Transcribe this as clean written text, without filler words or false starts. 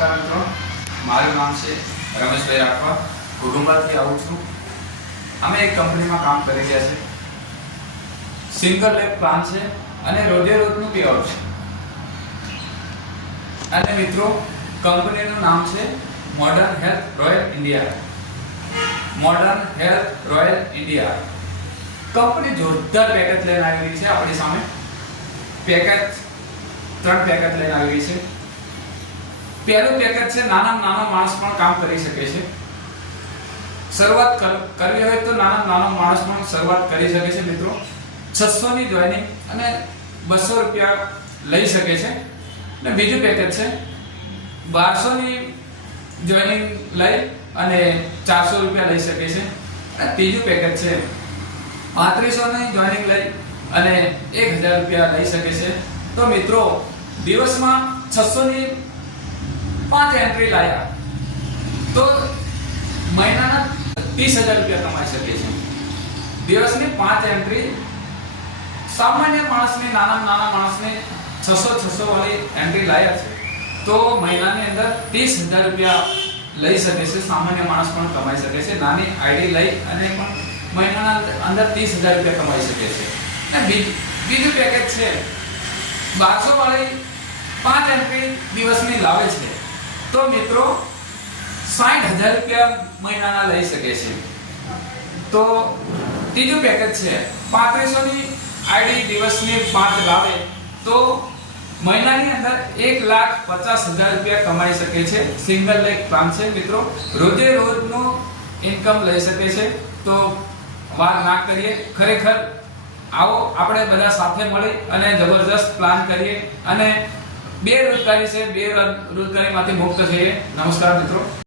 નમસ્કાર મિત્રો, મારું નામ છે રમેશભાઈ રાઠવા, કુટુંબાથી આવું છું। અમે એક કંપનીમાં કામ કરી રહ્યા છે, સિંગલ લેગ પ્લાન છે અને રોજે રોજનું પેઆઉટ છે। અને મિત્રો, કંપનીનું નામ છે modern health royal India. Modern health royal India company જોરદાર પેકેજ લઈને આવી રહી છે આપણી સામે। પેકેજ 3 પેકેજ લઈને આવી રહી છે। પહેલું પેકેજ છે નાના માણસ પણ કામ કરી શકે છે। શરૂઆત કરવી હોય તો નાનો માણસ પણ શરૂઆત કરી શકે છે મિત્રો। 600 ની જોઈનિંગ અને 200 રૂપિયા લઈ શકે છે। અને બીજું પેકેજ છે 1200 ની જોઈનિંગ લઈ અને 400 રૂપિયા લઈ શકે છે। અને ત્રીજું પેકેજ છે 3500 ની જોઈનિંગ લઈ અને 1000 રૂપિયા લઈ શકે છે। તો મિત્રો, દિવસમાં 600 ની 5 એન્ટ્રી લાયા તો મહિનાના 30000 રૂપિયા કમાઈ શકે છે। દિવસની 5 એન્ટ્રી સામાન્ય માણસને, નાના માણસને 600 વાળી એન્ટ્રી લાયા છે તો મહિનાની અંદર 30000 રૂપિયા લઈ શકે છે। સામાન્ય માણસ પણ કમાઈ શકે છે। નાની આઈડી લઈ અને પણ મહિનાના અંદર 30000 રૂપિયા કમાઈ શકે છે। અને બીજું પેકેજ છે 1200 વાળી 5 એન્ટ્રી દિવસની લાવે છે તો મિત્રો 60000 રૂપિયા મહિનાના લઈ શકે છે। તો ત્રીજું પેકેજ છે 3500 ની આઈડી દિવસની 5 લાવે તો મહિનાની અંદર 1,50,000 રૂપિયા કમાઈ શકે છે। સિંગલ લેગ પ્લાન છે મિત્રો, રોજે રોજનું ઇન્કમ લઈ શકે છે। તો વાર ના કરીએ, ખરેખર આવો આપણે બધા સાથે મળી અને જબરદસ્ત પ્લાન કરીએ અને બેરોજગારી છે, બેરોજગારીમાંથી મુક્ત થઈએ। નમસ્કાર મિત્રો।